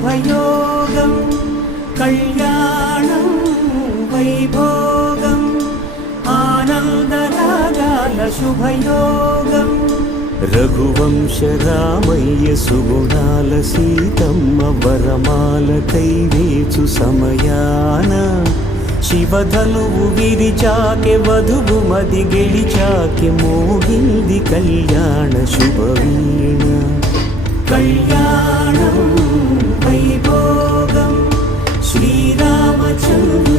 శుభయోగం కళ్యాణం వైభోగం ఆనందరాగాల శుభయోగం రఘువంశ రామయ్య సుగుణాల సీతమ్మ వరమాలకై వేచు సమయాన శివధనువు విరిచాకె వధువు మది గెలిచాకె మోగింది కళ్యాణ శుభవీణ కళ్యాణం వైభోగం శ్రీరామచంద్ర